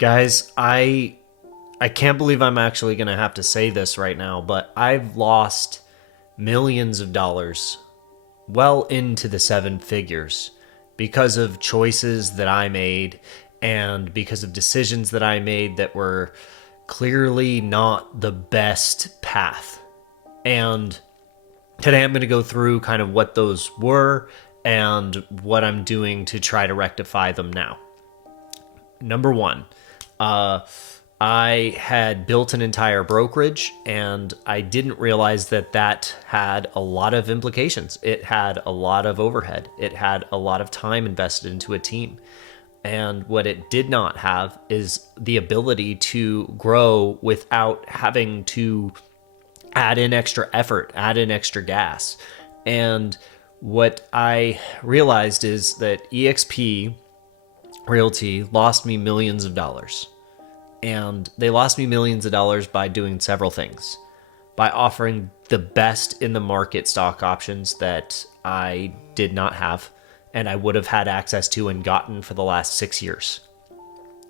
Guys, I can't believe I'm actually going to have to say this right now, but I've lost millions of dollars well into the seven figures because of choices that I made and because of decisions that I made that were clearly not the best path. And today I'm going to go through kind of what those were and what I'm doing to try to rectify them now. Number one, uh, I had built an entire brokerage and I didn't realize that that had a lot of implications. It had a lot of overhead. It had a lot of time invested into a team. And what it did not have is the ability to grow without having to add in extra effort, add in extra gas. And what I realized is that EXP Realty lost me millions of dollars. And they lost me millions of dollars by doing several things. By offering the best in the market stock options that I did not have and I would have had access to and gotten for the last 6 years.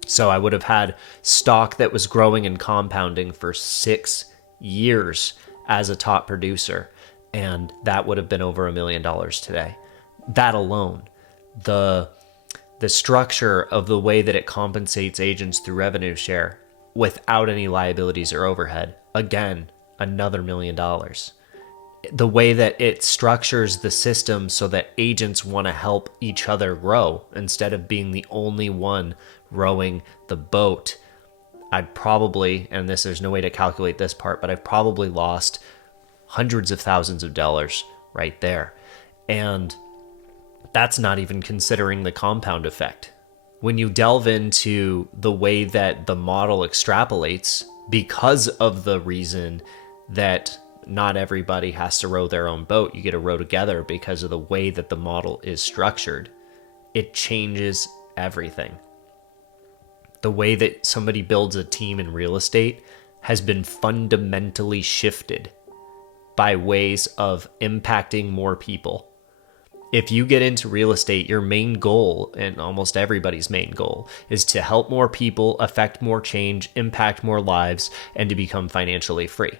So I would have had stock that was growing and compounding for 6 years as a top producer. And that would have been over $1 million today. That alone, the structure of the way that it compensates agents through revenue share without any liabilities or overhead, again, another $1 million. The way that it structures the system so that agents want to help each other grow instead of being the only one rowing the boat. I'd probably, and there's no way to calculate this part, but I've probably lost hundreds of thousands of dollars right there. And that's not even considering the compound effect. When you delve into the way that the model extrapolates, because of the reason that not everybody has to row their own boat, you get to row together because of the way that the model is structured, it changes everything. The way that somebody builds a team in real estate has been fundamentally shifted by ways of impacting more people. If you get into real estate, your main goal, and almost everybody's main goal, is to help more people, affect more change, impact more lives, and to become financially free.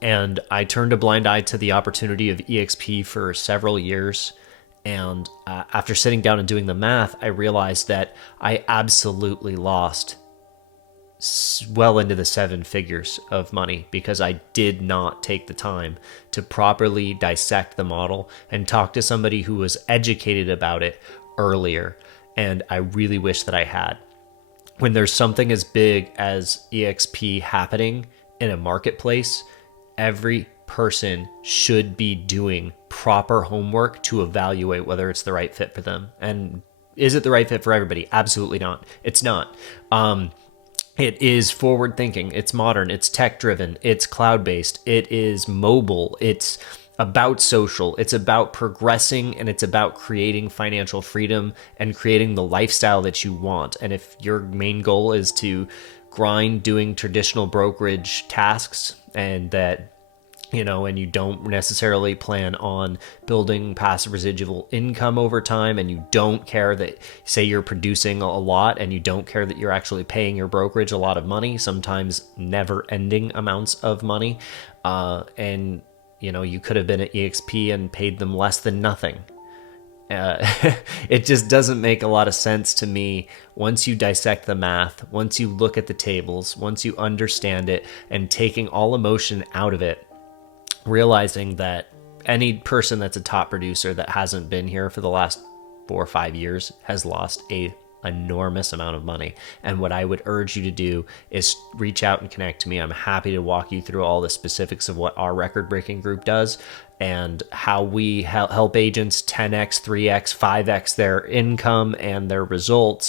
And I turned a blind eye to the opportunity of EXP for several years. And after sitting down and doing the math, I realized that I absolutely lost well into the seven figures of money because I did not take the time to properly dissect the model and talk to somebody who was educated about it earlier. And I really wish that I had. When there's something as big as EXP happening in a marketplace, every person should be doing proper homework to evaluate whether it's the right fit for them. And is it the right fit for everybody? Absolutely not. It's not. It is forward thinking, it's modern, it's tech driven, it's cloud based, it is mobile, it's about social, it's about progressing, and it's about creating financial freedom and creating the lifestyle that you want. And if your main goal is to grind doing traditional brokerage tasks and that and you don't necessarily plan on building passive residual income over time, and you don't care that, say you're producing a lot, and you don't care that you're actually paying your brokerage a lot of money, sometimes never-ending amounts of money, and you could have been at EXP and paid them less than nothing. It just doesn't make a lot of sense to me once you dissect the math, once you look at the tables, once you understand it, and taking all emotion out of it, realizing that any person that's a top producer that hasn't been here for the last 4 or 5 years has lost a enormous amount of money. And what I would urge you to do is reach out and connect to me. I'm happy to walk you through all the specifics of what our record-breaking group does and how we help agents 10x, 3x, 5x their income and their results